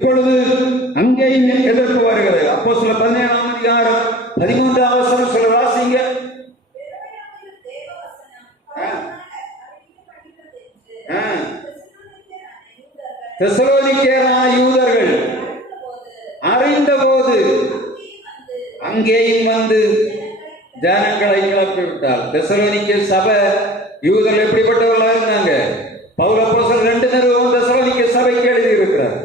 இப்பொழுது அங்கேயும் எதிர்ப்பு வருகிறது. அப்போஸ்தலர் 17ஆம் அதிகாரம் 13ஆம் வசனம் சொல்ல வாசிங்க. தெசலோனிக்கேயரான யூதர்கள் அறிந்தபோது அங்கேயும் வந்து ஜனங்களை கிளப்பி விட்டார். தெசலோனிக்கே சபை யூதர்கள் எப்படிப்பட்டவர்களாக இருந்தாங்க? பவுல் அப்போஸ்தலர் 2 நிருபம் தெசலோனிக்கே சபைக்கு எழுதி இருக்கிறார்.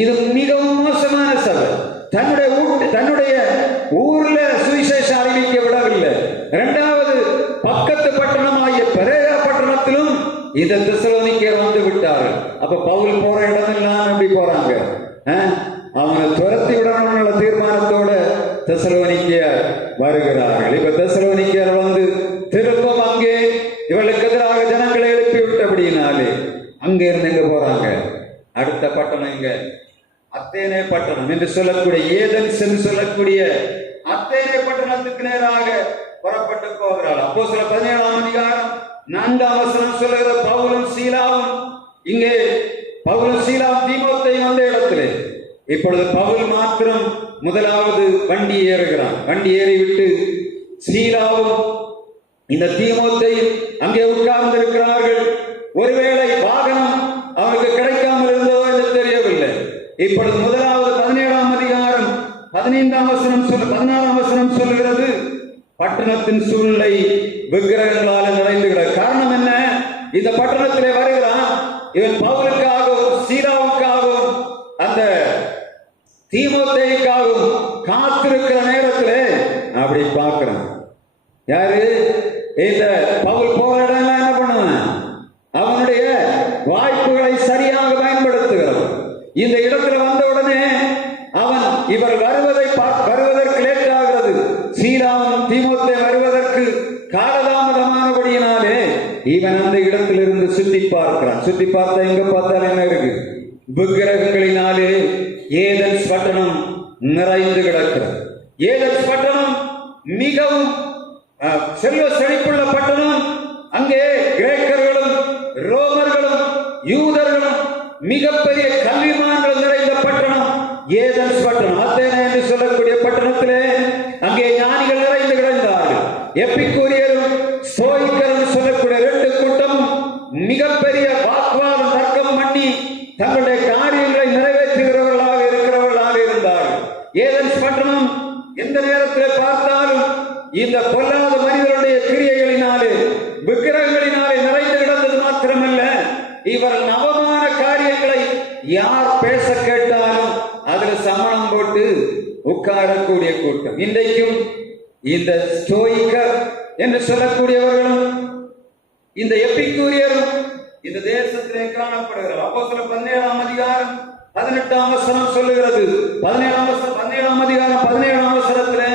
இது மிகவும் மோசமான சபை. தன்னுடைய ஊர்ல சுவிசேஷம் அறிவிக்க விடவில்லை. இரண்டாவது பக்கத்து பட்டணமாகிய பெரேயா பட்டணத்திலும் இந்த தெசலோனிக்கேயர் வந்து விட்டார்கள். அப்ப பவுல் போற இடமெல்லாம் எப்படி போறாங்க? அவங்களை துரத்தி விடணும்னு தீர்மானத்தோட தெசலோனிக்கேயர் வருகிறார்கள். இப்ப தெசலோனிக்கேயர் வந்து திரும்பவும் அங்கே இவளுக்கு எதிராக ஜனங்களை எழுப்பி விட்டபடினாலே அங்க இருந்து எங்க போறாங்க? அடுத்த பட்டணம் இங்க அத்தேனே பட்டணம் என்று சொல்லக்கூடிய ஏதென்ஸ் என்று சொல்லக்கூடிய அத்தேனே பட்டணத்துக்கு நேராக புறப்பட்டு போகிறாள். அப்போஸ்தலர் 17ஆம் அதிகாரம் 4ஆம் வசனம் சொல்லுகிற பவுலும் சீலாவும் இங்கே பவுலும் சீலாவும் தீமோத்தேயும் வந்த இடத்திலே இப்பொழுது பவுல் மாத்திரம் முதலாவது வண்டி ஏறுகிறான். வண்டி ஏறிவிட்டு சீலாவும் இந்த தீமோத்தேயும் அங்கே உட்கார்ந்து இருக்கிறார்கள். ஒருவேளை வாகனம் அவருக்கு கிடைக்காமல் இருந்ததோ என்று தெரியவில்லை. இப்பொழுது முதலாவது 17ஆம் அதிகாரம் 16ஆம் வசனம் சொல்லுகிறது, பட்டணத்தின் சூழ்நிலை விக்கிரகங்களால் நிறைந்துகிறது. காரணம் என்ன? இந்த பட்டணத்திலே வருகிறான். இவன் பவுலுக்காகவும் சீலாவுக்காகவும் அந்த தீமோத்தேயுக்காகவும் காத்திருக்கிற நேரத்திலே அப்படி பார்க்கிறான். யாரு? இந்த பவுல் போற இடம் என்ன பண்ணுவான்? அவனுடைய வாய்ப்புகளை சரியாக பயன்படுத்துகிறான். இந்த இடத்துல வந்த உடனே அவன் இவர் வருவதற்கு லேட் ஆகிறது. சீலாவும் தீமோத்தேயும் வருவதற்கு காலதாமதமானபடியினாலே இவன் அந்த இடத்திலிருந்து சுற்றி பார்க்கிறான். சுற்றி பார்த்தா எங்க பார்த்தால் என்ன இருக்கு? விக்கிரகங்களினாலே ஏதென்ஸ் பட்டணம் நிறைந்து கிடக்கிறது. ஏதென்ஸ் பட்டணம் மிகவும் செல்வ செழிப்புள்ள பட்டணம். அங்கே கிரேக்கர்களும் ரோமர்களும் யூதர்களும் மிகப்பெரிய கல்விமான்கள் நிறைந்த பட்டணம் ஏதென்ஸ் பட்டணம். அத்தேனே என்று சொல்லக்கூடிய பட்டணத்திலே அங்கே ஞானிகள் நிறைந்து கிடந்தார்கள். எபிக்கூரியரும் ஸ்தோயிக்கரும் சொல்லக்கூடிய 2 கூட்டமும் மிகப்பெரிய வாக்குவாதம் தர்க்கம் பண்ணி தங்களுடைய காரியங்களை நிறைவேற்றுகிறவர்களாக இருக்கிறவர்களாக இருந்தார்கள். ஏதென்ஸ் பட்டணம் எந்த நேரத்தில் பார்த்தாலும் இந்த பொல்லாத மனிதனுடைய கிரியைகளினாலே விக்கிரகங்களினாலே நிறைந்து கிடந்தது மாத்திரமல்ல, இவர் நவமான காரியங்களை யார் பேச கேட்டாலும் அதில் சமணம் போட்டு உட்காரக்கூடிய கூட்டம். இன்றைக்கும் இந்த ஸ்டோயிக்கர் என்று சொல்லக்கூடியவர்களும் இந்த எபிக்கூரியரும் இந்த தேசத்திலே காணப்படுகிறார். அப்போஸ்தலர் 17ஆம் அதிகாரம் 18ஆம் வசனம் சொல்லுகிறது. 17ஆம் அதிகாரம் 17ஆம் வசனத்திலே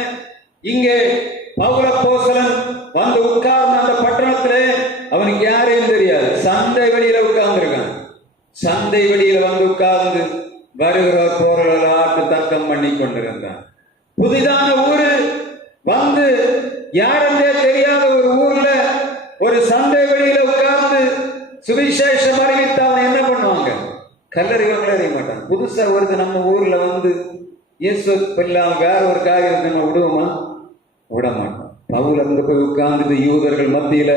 இங்கே பவுல் அப்போஸ்தலன் வந்து உட்கார்ந்த அந்த பட்டணத்திலே அவனுக்கு யாரையும் தெரியாது. சந்தை வெளியில உட்கார்ந்துருக்கான். சந்தை வெளியில வந்து உட்கார்ந்து வருகிறவர் போறவர்கள் ஆட்டு தர்க்கம் பண்ணி கொண்டிருந்தான். புதிதான ஊரு வந்து யாருந்தே தெரியாத ஒரு ஊர்ல ஒரு சந்தை வெளியில உட்கார்ந்து சுவிசேஷம் அறிவித்து அவன் என்ன பண்ணுவாங்க? கல்லறிவங்களை அறிய மாட்டான். புதுசா வருது நம்ம ஊர்ல வந்து இயேசு இல்லாம வேற ஒரு காரியத்தை நம்ம விடுவோமா? விட மாட்டோம். பவுல் அங்க போய் உட்கார்ந்து யூதர்கள் மத்தியில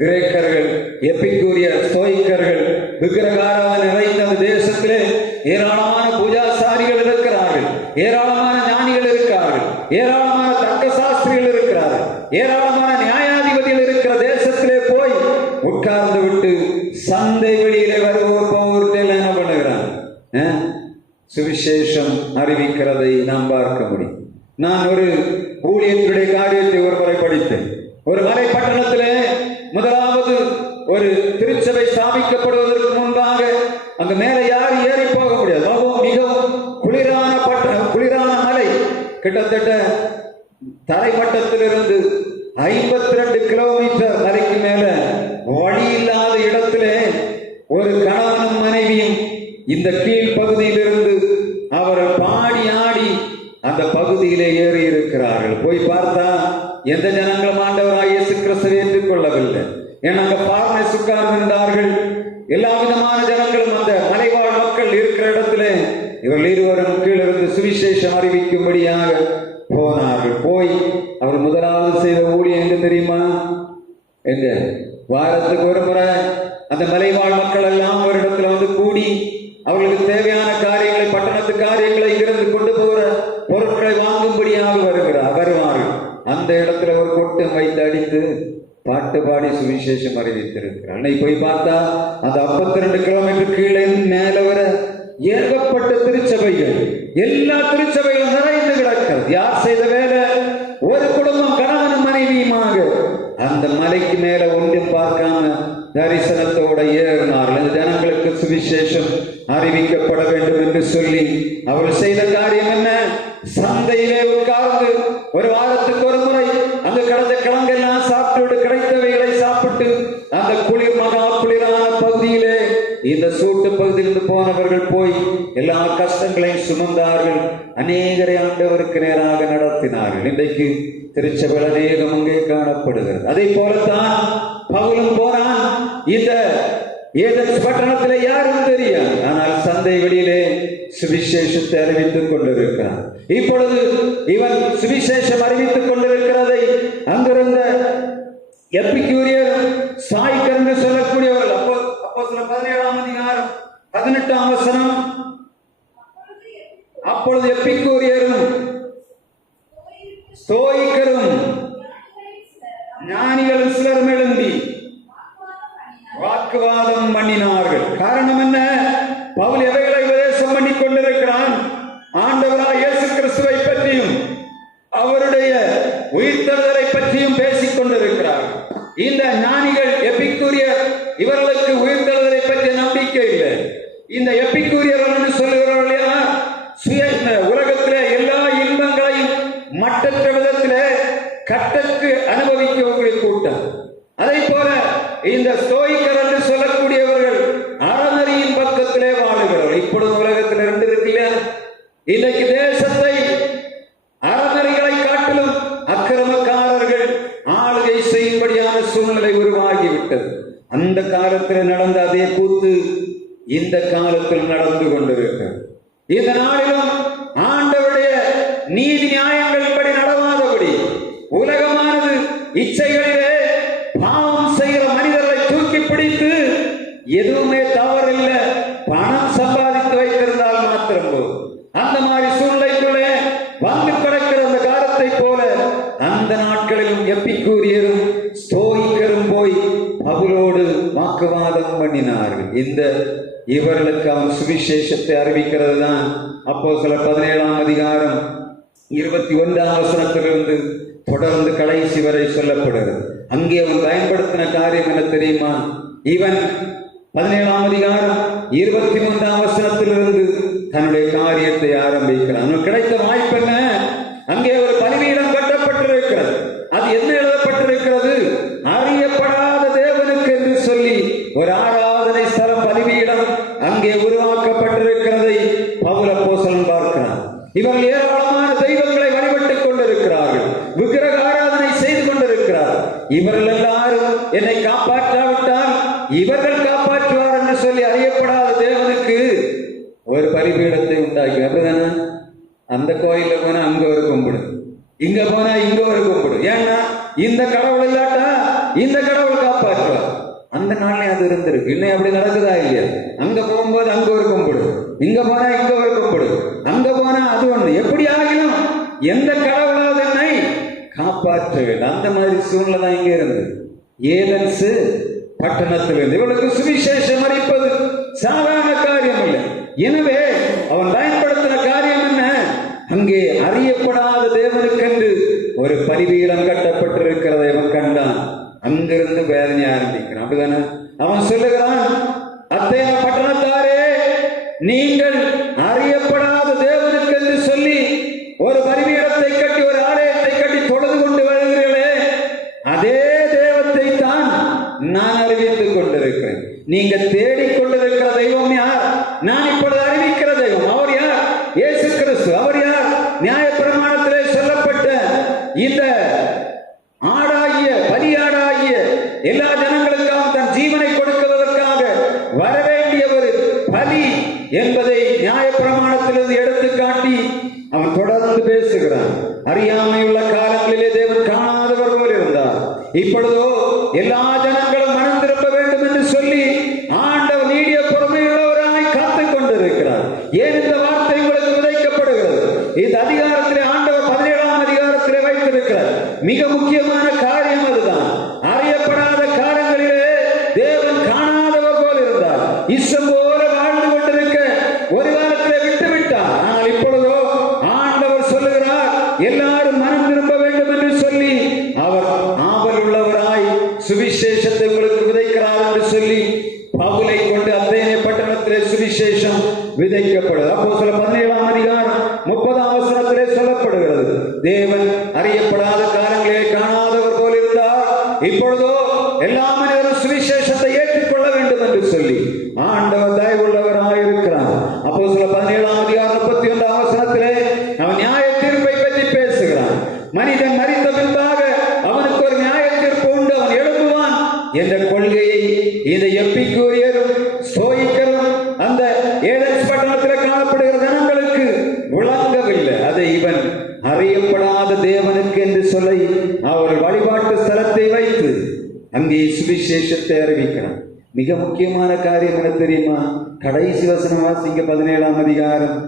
கிரேக்கர்கள், எபிக்கூரியர், ஸ்தோயிக்கர்கள், விக்கிரகாராதனை நிறைந்த அந்த தேசத்திலே ஏராளமான பூஜாசாரிகள் இருக்கிறார்கள், ஏராளமான ஞானிகள் இருக்கிறார்கள், ஏராளமான தர்க்க சாஸ்திரிகள் இருக்கிறார்கள், ஏராளமான நியாயாதிபதிகள் இருக்கிற தேசத்திலே போய் உட்கார்ந்து விட்டு சந்தை வெளியிலே வருவோர் போவோர்கிட்ட என்ன பண்ணுகிறான்? சுவிசேஷம் அறிவிக்கிறதை நாம் பார்க்க முடியும். நான் ஒரு ஊழியத்துடைய காரியத்தை ஒரு முறை படித்தேன். ஒரு மலை பட்டணத்திலே முதலாவது ஒரு திருச்சபை ஸ்தாபிக்கப்படுவதற்கு முன்பாக அங்க மேல யாரும் ஏறி போக முடியாது. மிகவும் குளிரான பட்டணம், குளிரான மலை. கிட்டத்தட்ட தரைமட்டத்திலிருந்து 52 கிலோமீட்டர் மலைக்கு மேல வழி இல்லாத இடத்திலே ஒரு கணவனும் மனைவியும் இந்த கீழ் பகுதியிலிருந்து அவர்கள் பாடி ஆடி அந்த பகுதியிலே ஏறி இருக்கிறார்கள். போய் பார்த்தா எந்த ஜனங்களும் ஆண்டவராகிய இயேசு கிறிஸ்துவை ஏற்றுக்கொள்ளவில்லை. ஏன்னா அங்க பார்னஸ் உட்கார்ந்திருந்தார்கள். எல்லா விதமான ஜனங்களும் அந்த மலைவாழ் மக்கள் இருக்கிற இடத்திலே இவர்கள் இருவரும் கீழிருந்து சுவிசேஷம் அறிவிக்கும்படியாக போனார்கள். போய் அவர் முதலாவது செய்த ஊழியம் எங்க தெரியுமா? எங்க? வாரத்துக்கு ஒரு முறை அந்த மலைவாழ் மக்கள் எல்லாம் ஒரு இடத்துல வந்து கூடி அவர்களுக்கு தேவையான காரியங்களை, பட்டணத்து காரியங்களை இங்கிருந்து கொண்டு போகிற பொருட்களை வாங்கும்படியாக வருவார்கள். அந்த இடத்துல ஒரு கொட்டம் வைத்து அடித்து பாட்டு பாடி சுவிசேஷம் அறிவித்திருக்கிறார். அன்னைக்கு போய் பார்த்தா அந்த 52 கிலோமீட்டர் கீழே மேல வர ஏகப்பட்ட திருச்சபைகள், எல்லா திருச்சபைகளும் நிறைந்து கிடக்கிறது. யார் செய்த வேலை? ஒரு குடும்பம் கணவனும் மனைவியுமாக அந்த மலைக்கு மேல ஒன்றும் பார்க்காம தரிசனத்தோட ஏறினார்கள். இந்த ஜனங்களுக்கு சுவிசேஷம் அறிவிக்கப்பட வேண்டும் என்று சொல்லி அவள் செய்த காரியம் என்ன? சந்தையிலே உட்கார்ந்து ஒரு வாரத்துக்கு ஒரு முறை அந்த கடந்த கிழங்கெல்லாம் சாப்பிட்டு கிடைத்தவைகளை சாப்பிட்டு அந்த குளிர், மகா குளிரான பகுதியிலே, இந்த சூட்டு பகுதியிலிருந்து போனவர்கள் போய் எல்லா கஷ்டங்களையும் சுமந்தார்கள். அநேகரை ஆண்டவருக்கு நேராக நடத்தினார்கள். இன்றைக்கு திருச்சபை அநேகம் அங்கே காணப்படுகிறது. அதே போலத்தான் பவுலும் போனான். இந்த ஏதென்ஸ் பட்டணத்திலே யாரும் தெரியாது, ஆனால் சந்தை வெளியிலே சுவிசேஷத்தை அறிவித்துக் கொண்டிருக்கிறான். இப்பொழுது இவன் சுவிசேஷம் அறிவித்துக் கொண்டிருக்கிறதை அங்கிருந்த எப்பிக்யூரியர், ஸ்தோயிக்கர் என்று சொல்லக்கூடியவர்கள், அப்போஸ்தலர் 17ஆம் அதிகாரம் 18ஆம் வசனம், அப்பொழுது எப்பிக்யூரியரும் ஸ்தோயிக்கரும் ஞானிகளும் சிலரும் எழும்பி வாக்குவாதம் பண்ணினார்கள். காரணம் என்ன? பவுல் எவைகளை உபதேசம் பண்ணி கொண்டிருக்கிறான்? ஆண்டவராய் இயேசு கிறிஸ்துவை பற்றியும் அவருடைய உயிர்த்தெழுதலை பற்றியும் பேசிக் கொண்டிருக்கிறார். இந்த ஞானிகள் எப்பிக்கூரியர், இவர்களுக்கு உயிர்த்தெழுதலை பற்றிய நம்பிக்கை இல்லை. இந்த எப்பிக்கூரியர்கள் என்று சொல்லுகிறவர்கள் உலகத்திலே எல்லா இன்பங்களையும் மட்டற்ற விதத்திலே கட்டற்கு அனுபவிக்கக்கூடிய கூட்டம். அதை போல இந்த ஸ்தோயிக்கர் என்று சொல்லக்கூடியவர்கள் அறநெறியின் பக்கத்திலே வாழுகிறவர்கள். இப்பொழுது உலகத்தில் இருந்து இருக்குல்ல, இன்றைக்கு தேசத்தை அறநெறிகளை காட்டிலும் அக்கிரமக்காரர்கள் ஆளுகை செய்யும்படியான சூழ்நிலை உருவாகிவிட்டது. அந்த காலத்தில் நடந்த அதே கூத்து இந்த காலத்தில் நடந்து கொண்டிருக்கிறது. இந்த நாளிலும் ஆண்டவருடைய நீதி நியாயங்களின்படி நடவாதபடி உலகமானது இச்சைகளிலே பாவம் செய்கிற மனிதர்களை தூக்கி பிடித்து எதுவுமே தவறில்லை, பணம் சம்பாதித்து வைத்திருந்தால் மாத்திரம் போதும், அந்த மாதிரி சூழ்நிலைக்குள்ளே வந்து கிடக்கிற அந்த காலத்தை போல அந்த நாட்களிலும் எப்பிக்கூரியரும் ஸ்தோயிக்கரும் போய் பவுலோடு வாக்குவாதம் பண்ணினார்கள். இந்த இவர்களுக்கு அவன் சுவிசேஷத்தை அறிவிக்கிறது தான் அப்போஸ்தலர் 17ஆம் அதிகாரம் 21ஆம் வசனத்திலிருந்து தொடர்ந்து கடைசி வரை சொல்லப்படுகிறது. அங்கே அவன் பயன்படுத்தின காரியம் என்ன தெரியுமா? இவன் 17ஆம் அதிகாரம் 23ஆம் வசனத்திலிருந்து தன்னுடைய காரியத்தை ஆரம்பிக்கிறான். அவனுக்கு கிடைத்த வாய்ப்பு என்ன? அங்கே ஒரு பலிபீடம் கட்டப்பட்டிருக்கிறது. அது என்ன எழுதப்பட்டிருக்கிறது? அறியப்படாத தேவனுக்கு என்று சொல்லி ஒரு ஆராதனை ஸ்தலம், பலிபீடம் அங்கே உருவாக்கப்பட்டிருக்கிறதை பவுல் அப்போஸ்தலன் பார்க்கிறான். இவர்கள் ஏராளமான தெய்வங்களை வழிபட்டுக் கொண்டிருக்கிறார்கள், விக்கிரக ஆராதனை செய்து கொண்டிருக்கிறார்கள். இவர்கள் எல்லாரும் என்னை காப்பாற்றாவிட்டால் இவர்கள் காப்பாற்றுவார் என்று சொல்லி அறியப்படாத தேவனுக்கு ஒரு பலிபீடத்தை உண்டாக்கி, அப்படிதானே? அந்த கோயில போனா அங்க ஒரு கும்பிடு, இங்க போனா இங்க ஒரு கும்பிடு. ஏன்னா இந்த கடவுள் இல்லாட்டா இந்த கடவுள் காப்பாற்றுவார். அந்த நாள்ல அது இருந்திருக்கு. இன்னும் அப்படி நடக்குதா இல்லையா? அங்க போகும்போது அங்க ஒரு கும்பிடு, இங்க போனா இங்க ஒரு கும்பிடு, அங்க போனா அது ஒண்ணு. எப்படி ஆகிலும் எந்த கடவுளாவது என்னை காப்பாற்ற வேண்டும். அந்த மாதிரி சூழ்நிலை தான் இங்க இருந்தது. ஏதென்ஸ் பட்டணத்திலிருந்து இவளுக்கு சுவிசேஷம் அறிவிப்பது சாதாரண காரியம் இல்லை. எனவே அவன் பயன்படுத்தின காரியம் என்ன? அங்கே அறியப்படாத தேவனுக்கென்று ஒரு பலிபீடம் கட்டப்பட்டிருக்கிறதை அவன் கண்டான். அங்கிருந்து வேதனை ஆரம்பிக்கிறான். அப்படிதானே? அவன் சொல்லுகிறான், அத்தேன பட்டணத்தாரே, நீங்கள் அறியப்படாத தேவனுக்கு என்று சொல்லி ஒரு பலிபீடத்தை கட்டி ஒரு ஆலயத்தை கட்டி தொழுது கொண்டு வருகிறீர்களே, அதே தேவத்தை தான் நான் அறிவித்துக் கொண்டிருக்கிறேன். நீங்க தேடிக்கொண்டிருக்கிற தெய்வம் யார்? நான் இப்பொழுது அறிவிக்கிற தெய்வம். அவர் யார்? இயேசு கிறிஸ்து. அவர் யார்? நியாயப்பிரமாணத்திலே சொல்லப்பட்ட இந்த ஆடாகிய, பலியாடாகிய, எல்லா ஜனங்களுக்காக தன் ஜீவனை கொடுக்கிறதற்காக வரவேண்டியவர் பலி என்பதை நியாயப்பிரமாணத்திலிருந்து எடுத்து மாட்டி அவன் தொடர்ந்து பேசுகிறான். அறியாமையுள்ள காலங்களிலே தேவன் காணாதவர் போல இருந்தார். இப்பொழுதோ எல்லா ஜனங்களும் மனம் திரும்ப வேண்டும் என்று சொல்லி ஆண்டவர் நீடிய பொறுமையுள்ளவராய் காத்துக் கொண்டிருக்கிறார். ஏன் இந்த வார்த்தை உங்களுக்கு விதைக்கப்படுகிறது? இந்த அதிகாரத்திலே ஆண்டவர் 17ஆம் அதிகாரத்திலே வைத்திருக்கிறார் மிக முக்கியமான காரியம் அதுதான். அறியப்படாத காலங்களிலே தேவன் காணாதவர் போல இருந்தார். இஷ்டம் போல வாழ்ந்து கொண்டிருக்க ஒரு காலத்திலே விட்டு விட்டார். ஆனால் இப்பொழுதோ ஆண்டவர் சொல்லுகிறார், எல்லாரும் மனம் திரும்ப வேண்டும் என்று சொல்லி அவர் ஆவல் உள்ளவராய் சுவிசேஷத்தை உங்களுக்கு விதைக்கிறார் என்று சொல்லி பவுலை கொண்டு அத்தேனே பட்டணத்திலே சுவிசேஷம் விதைக்கப்படுது. அப்போஸ்தலர் 17ஆம் அதிகாரம் 30ஆம் வசனத்திலே சொல்லப்படுகிறது, தேவன் அறியப்படாத காலங்களிலே காணாதவர் போல இருந்தார். இப்பொழுதோ எல்லா மனிதரும் சுவிசேஷத்தை ஏற்றுக்கொள்ள வேண்டும் என்று சொல்லி ஆண்டவர் தயவுள்ளவராய் இருக்கிறார். அப்போஸ்தலர் 17ஆம் அதிகாரம் 31ஆம் வசனத்திலே அவன் நியாய தீர்ப்பை பற்றி பேசுகிறான். மனிதன் மரித்த பின்பாக அவனுக்கு ஒரு நியாய தீர்ப்பு உண்டு, அவன் எழுப்புவான் என்ற கொள்கையை இந்த எப்பிக்கூரியரும் ஸ்தோயிக்கரும் அந்த ஏதென்ஸ் பட்டணத்தில் காணப்படுகிற ஜனங்களுக்கு விளங்கவில்லை. அதை இவன் அறியப்படாத தேவனுக்கு என்று சொல்லி அவர் வழிபாட்டு ஸ்தலத்தை வைத்து அங்கே சுவிசேஷத்தை அறிவிக்கிறான். மிக முக்கியமான காரியம் என்ன தெரியுமா? கடைசி வசனம் வாசிங்க, 17ஆம் அதிகாரம்.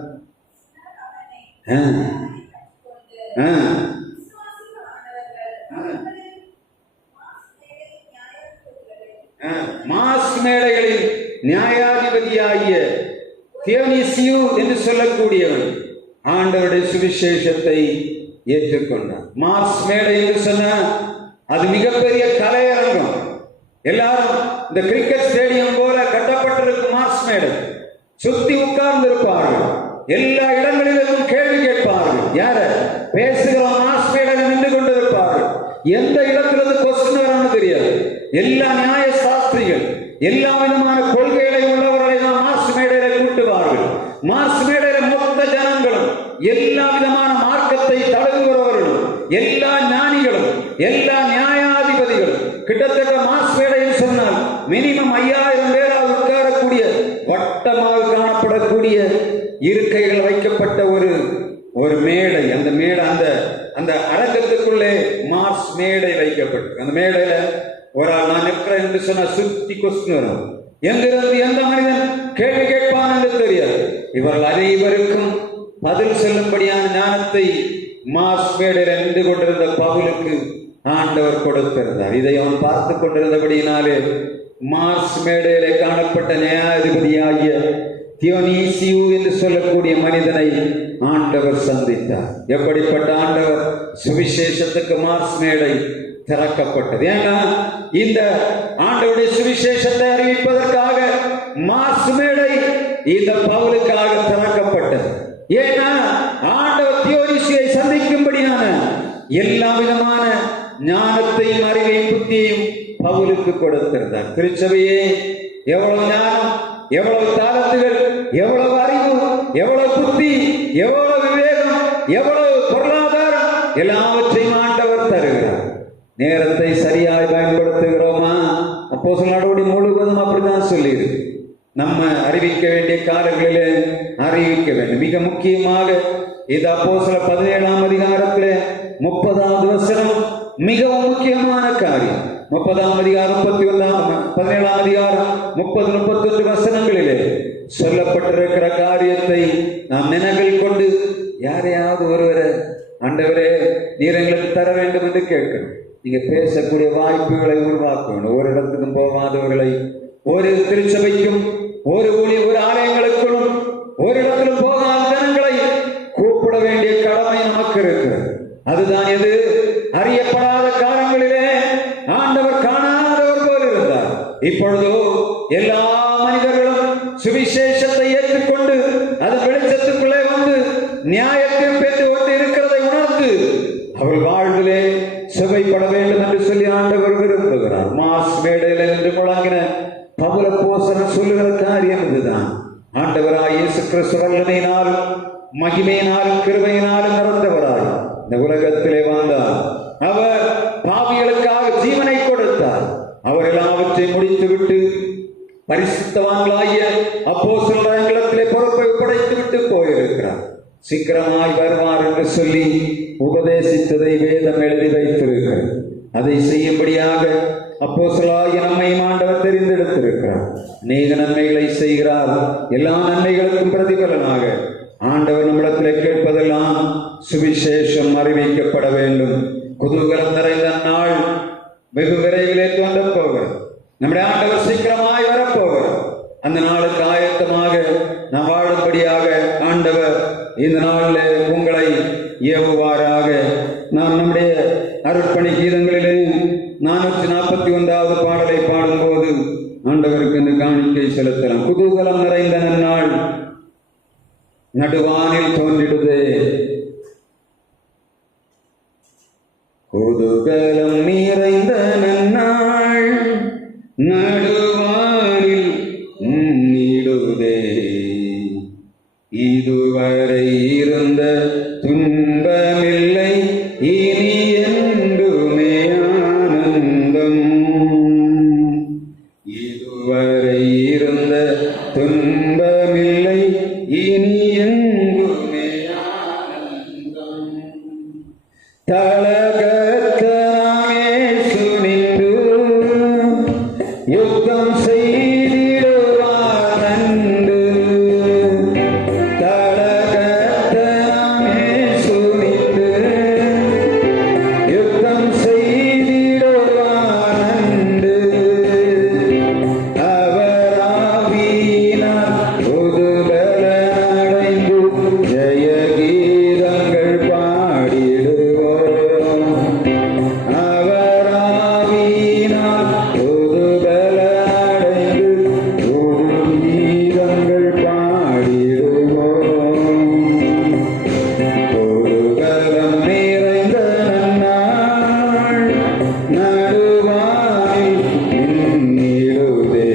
மாஸ் மேடைகளில் நியாயாதிபதியாகிய தியோனிசியு என்று சொல்லக்கூடியவன் ஆண்டவருடைய சுவிசேஷத்தை ஏற்றுக்கொண்டான். மாஸ் மேடை என்று சொன்ன அது மிகப்பெரிய கலையரங்கம். எல்லாரும் இந்த கிரிக்கெட் ஸ்டேடியம் போல கட்டப்பட்டிருக்கும் மாஸ் மேடை. சுத்தி உட்கார்ந்து இருப்பார்கள், எல்லா இடங்களிலும் கேள்வி கேட்பார்கள். யார பேசுகிற மாஸ் மேடையில் நின்று கொண்டிருப்பார்கள். எந்த இடத்திலிருந்து கொஸ்டின் வரான்னு தெரியாது. எல்லா நியாய சாஸ்திரிகள், எல்லா விதமான கொள்கைகளை உள்ளவர்களை தான் மாஸ் மேடையில கூட்டுவார்கள். மாஸ் மேடையில மொத்த ஜனங்களும், எல்லா விதமான மார்க்கத்தை தழுவுகிறவர்களும், எல்லா ஞானிகளும், எல்லா நியாயாதிபதிகளும், கிட்டத்தட்ட மாஸ் மேடையில் சொன்னால் மினிமம் 5000 பேரால் உட்காரக்கூடிய வட்டமாக காணப்படக்கூடிய இருக்கைகள் வைக்கப்பட்ட ஒரு மேடை. அந்த மேடை அந்த அரங்கத்துக்குள்ளே மாஸ் மேடை வைக்கப்பட்டு, அந்த மேடையில ஒரு ஆள் நான் நிற்கிறேன் என்று சொன்ன சுத்தி கொஸ்டின் வரும். எங்கிருந்து எந்த மனிதன் கேள்வி கேட்பான் என்று தெரியாது. இவர்கள் அனைவருக்கும் பதில் சொல்லும்படியான ஞானத்தை மாஸ் மேடையில் நின்று கொண்டிருந்த பவுலுக்கு ஆண்டவர் கொடுத்திருந்தார். இதை அவன் பார்த்து கொண்டிருந்தபடியினாலே மாஸ் மேடையிலே காணப்பட்ட நியாயாதிபதியாகிய தியோனிசியு என்று சொல்லக்கூடிய மனிதனை ஆண்டவர் சந்தித்தார். எப்படிப்பட்ட ஆண்டவர்! சுவிசேஷத்துக்கு மாஸ் மேடை திறக்கப்பட்டது. ஏன்னா இந்த ஆண்டவருடைய சுவிசேஷத்தை அறிவிப்பதற்காக மாஸ் மேடை இந்த பவுலுக்காக திறக்கப்பட்டது. ஏன்னா ஆண்டவர் தியோனிசியை சந்திக்கும்படியான எல்லா விதமான ஞானத்தையும் அறிவையும் புத்தியையும் பவுலுக்கு கொடுத்திருந்தார். திருச்சபையே, எவ்வளவு ஞானம், எவ்வளவு தாளத்துகள், எவ்வளவு அறிவு, எவ்வளவு புத்தி, எவ்வளவு விவேகம், எவ்வளவு பொருளாதாரம், எல்லாவற்றையும் ஆண்டவர் தருகிறார். நேரத்தை சரியாய் பயன்படுத்துகிறோமா? அப்போஸ்தலர் நடவடிக்கை முழுவதும் அப்படிதான் சொல்லியிருக்கு. நம்ம அறிவிக்க வேண்டிய காலங்களிலே அறிவிக்க வேண்டும். மிக முக்கியமாக இது அப்போஸ்தலர் 17ஆம் அதிகாரத்திலே 30வது வசனம் மிகவும் முக்கியமான காரியம். 30ஆம் அதிகாரம் 17ஆம் அதிகாரம் 30-31 வசனங்களிலே சொல்லப்பட்டிருக்கிற காரியத்தை நாம் நினைவில் கொண்டு யாரையாவது ஒருவரை, ஆண்டவரே நீர் எங்களுக்கு தர வேண்டும் என்று கேட்கணும். நீங்க பேசக்கூடிய வாய்ப்புகளை உருவாக்கணும். ஒரு இடத்துக்கும் போகாதவர்களை, ஒரு திருச்சபைக்கும் ஒரு ஆலயங்களுக்கும் ஒரு இடத்திலும் போகாத ஜனங்களை கூப்பிட வேண்டிய கடமை நமக்கு இருக்கிறது. அதுதான் எது? அறியப்படாத காலங்களிலே ஆண்டவர் காணாதவர் போல இருந்தார். இப்பொழுதோ எல்லா மனிதர்களும் சுவிசேஷத்தை ஏற்றுக்கொண்டு அதன் வெளிச்சத்துக்குள்ளே வந்து நியாயத்தில் பெற்று ஒன்று இருக்கிறதை உணர்ந்து அவர் வாழ்விலே சுவைப்பட வேண்டும் என்று சொல்லி ஆண்டவர் விரும்புகிறார். மாஸ் மேடையில் என்று முழங்கின பவுல் அப்போஸ்தலன் சொல்லுகிற காரியம் இதுதான். ஆண்டவராய் இயேசு கிறிஸ்து வல்லமையினால், மகிமையினாலும் கிருபையினாலும் நிறந்தவராய் இந்த உலகத்திலே வாழ்ந்தார். அவர் பாவிகளுக்காக ஜீவனை கொடுத்தார். அவர் எல்லாவற்றையும் முடித்துவிட்டு பரிசுத்தவான்களாகிய அப்போஸ்தலரிடத்திலே பொறுப்பை ஒப்படைத்து விட்டு போயிருக்கிறார். சீக்கிரமாய் வருவார் என்று சொல்லி உபதேசித்ததை வேதம் எழுதி வைத்திருக்கிறார். அதை செய்யும்படியாக அப்போஸ்தலராகிய நம்மை ஆண்டவர் தெரிந்தெடுத்திருக்கிறார். அநேக நன்மைகளை செய்கிறார். எல்லா நன்மைகளுக்கும் பிரதிபலனாக ஆண்டவர் நம்மிடத்திலே கேட்பதெல்லாம் சுவிசேஷம் அறிவிக்கப்பட வேண்டும். குதூகலம் நிறைந்த நாள் வெகு விரைவிலே தோன்றப் போகிறது. நம்முடைய ஆண்டவர் சீக்கிரமாய் வரப்போகிறார். அந்த நாளுக்கு ஆயத்தமாக நாம் வாழும்படியாக ஆண்டவர் இந்த நாளில் உங்களை ஏவுவாராக. நாம் நம்முடைய அருட்பணி கீதங்களிலே 441வது பாடலை பாடும்போது ஆண்டவருக்கு இந்த காணிக்கை செலுத்தலாம். குதூகலம் நிறைந்த நன்னாள் நடுவானில் தோன்றிடுதே, குதூகலம் நிறைந்த நன்னாள் நடுவானில் நீடுதே, இதுவரை இருந்த துன்பமில்லை இனி என்றுமே ஆனந்தம், இதுவரை இருந்த துன்பமில்லை இனி என்றுமே ஆனந்தம். தலகத்தனாமே சுனிந்து யுத்தம் செய்திடுவார் நன்று, தலகத்தனாமே சுனிந்து யுத்தம் செய்திடுவார் நன்று, அவராவியினார் புதுபலனடைந்து ஜெய கீதங்கள் பாடிடுவோம், அவராவியினார் புதுபலனடைந்து புது கீதங்கள் பாடிடுவோம். குதூகலம் நிறைந்த நன்னாள் நடுவானில் நின்னிடுதே,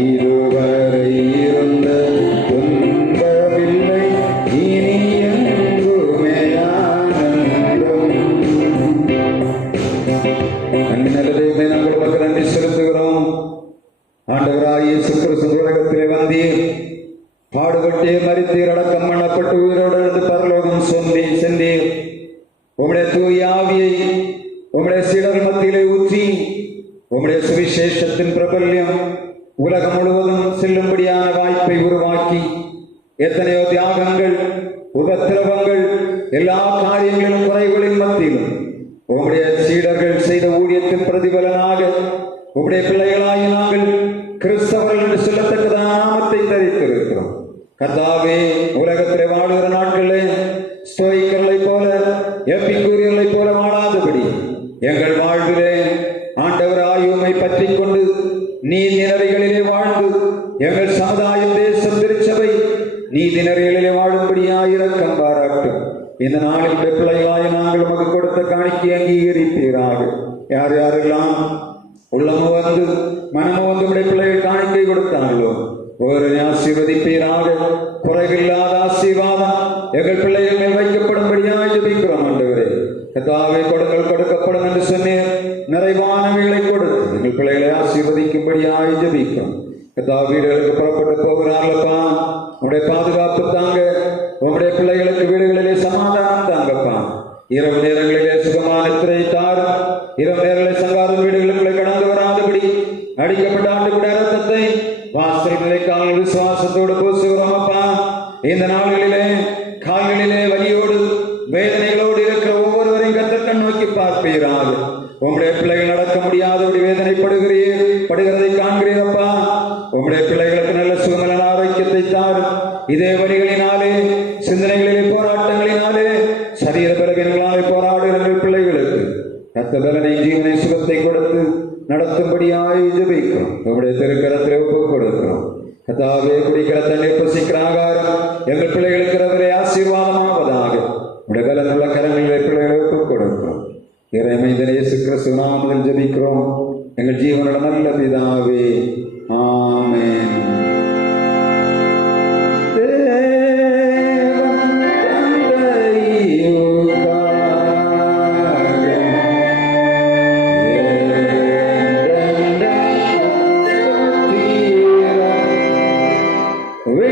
இதுவரை இருந்த துன்பமில்லை இனி என்றுமே ஆனந்தம். அன்பின் நல்ல தெய்வமே, நாங்கள் உமக்கு நன்றி செலுத்துகிறோம். ஆண்டவராகிய இயேசு கிறிஸ்து உலகத்திலே வந்தீர், பாடுபட்டீர், மரித்தீர், அடக்கம் பண்ணப்பட்டு உயிரோடு எழுந்து பரலோகம் சென்றீர். உம்முடைய தூய ஆவியை உம்முடைய சீடர் மத்தியிலே ஊற்றி உம்முடைய சுவிசேஷத்தின் பிரபல்யம் உலகம் முழுவதும் செல்லும்படியான வாய்ப்பை உருவாக்கி எத்தனையோ தியாகங்கள், உபத்திரவங்கள், எல்லா காரியங்களும் குறைகளின் மத்தியிலும் உம்முடைய சீடர்கள் செய்த ஊழியத்தின் பிரதிபலனாக உம்முடைய பிள்ளைகளாகி நாங்கள் கிறிஸ்தவர்கள் என்று சொல்லத்தக்கதான நாமத்தை தரித்திருக்கிறோம். கர்த்தாவே, உலகத்திலே வாழுகிற நாட்களிலே ஸ்தோயிக்கர்களை போல எப்பிக்கூரியர்களை போல வாழாதபடி எங்கள் வாழ்விலே ஆண்டவராய் உம்மை பற்றி கொண்டு நீதி நெறிகளிலே வாழ்ந்து எங்கள் சமுதாயம், தேசம், திருச்சபை நீதி நெறிகளிலே வாழும்படியாய் இரக்கம் பாராட்டும். இந்த நாளில் பிள்ளைகளாய் நாங்கள் உமக்கு கொடுத்த காணிக்கை அங்கீகரிப்பீராக. யார் யாரெல்லாம் உள்ளமோ வந்து மனமோ வந்து உடைய பிள்ளைகள் காணிக்கை கொடுத்தாங்களோ ஒரு ஆசீர்வதிப்பீராக. குறைவில்லாத ஆசீர்வாதம் எங்கள் பிள்ளைகள் மேல் வைக்கப்படும்படியாய் ஜெபிக்கிறோம். ஆண்டவரே, கர்த்தாவே, கொடுங்கள் கொடுக்கப்படும் என்று சொன்னீர். நிறைவானவைகளை கொடுத்து எங்கள் பிள்ளைகளை ஆசீர்வதிக்கும்படியாய் ஜெபிக்கிறோம். கர்த்தாவே, வீடுகளுக்கு புறப்பட்டு போகிறார்களப்பா, உங்களுடைய பாதுகாப்பு தாங்க. உங்களுடைய பிள்ளைகளுக்கு வீடுகளிலே சமாதானம் தாங்கப்பா. இரவு நேரங்களிலே சுகமான நித்திரை தாரும். இரவு நேரங்களில் சங்காரம் வீடுகளுக்குள்ளே கடந்து வராதபடி அடிக்கப்பட்ட ஆண்டுடைய ரத்தத்தை வாசல்களை கால் விசுவாசத்தோடு பூசுகிறோம் அப்பா. இந்த நாள்களிலே கால்களிலே வலியோடு வேதனைகளோடு இருக்கிற ஒவ்வொருவரையும் கர்த்தர் நோக்கி பார்ப்பீராக. உங்களுடைய பிள்ளைகள் நடக்க முடியாதபடி வேதனைப்படுகிறதை காண்கிறீரப்பா. உங்களுடைய பிள்ளைகளுக்கு நல்ல சுகமன ஆரோக்கியத்தை தாரும். இதே வழிகளினாலே, சிந்தனைகளிலே, போராட்டங்களினாலே, சரீர பலவீனங்களாலே போராடுகிற பிள்ளைகளுக்கு ரத்த பலனை, ஜீவனை, சுகத்தை கொடுத்து நடத்தும்படியாய் ஜெபிக்கிறோம். உங்களுடைய திருக்கரத்திலே ஒப்புக் கொடுக்கிறோம். கர்த்தாவே, குடிக்கிற தண்ணீர், பசிக்கிற ஆகாரம் எங்கள் பிள்ளைகளுக்கு ரவரை ஆசீர்வாதமாவதாக. உடைய பலனுள்ள கரங்களிலே பிள்ளைகளை ஒப்புக் கொடுக்கிறோம். இறைமைந்தன் இயேசு கிறிஸ்து நாமத்தில் ஜெபிக்கிறோம் எங்கள் ஜீவனுள்ள நல்ல பிதாவே, ஆமென். We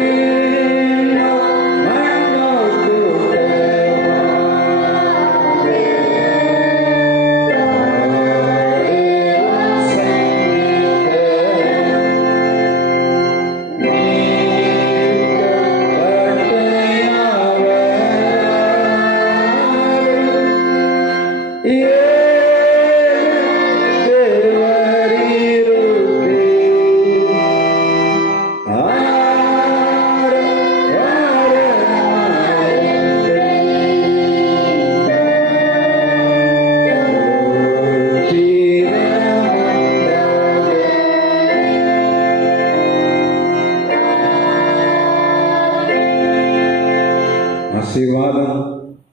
ஆசீர்வாதம்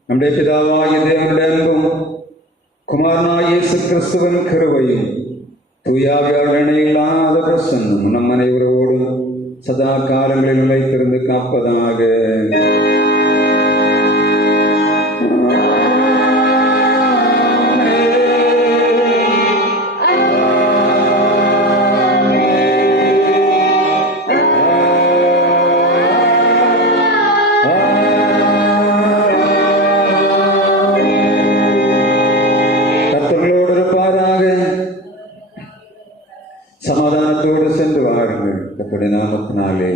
நம்முடைய பிதாவாகிய தேவனுடைய அன்பும் குமாரனாகிய இயேசு கிறிஸ்துவின் கிருபையும் தூயாவியான இல்லாத பிரசன்னம் நம் அனைவரோடும் சதா காலங்களில் நிலைத்திருந்து காப்பதாக. கர்த்தர்களோடு இருப்பாராக. சமாதானத்தோடு சென்று வாருங்கள். கர்த்தருடைய நாமத்தினாலே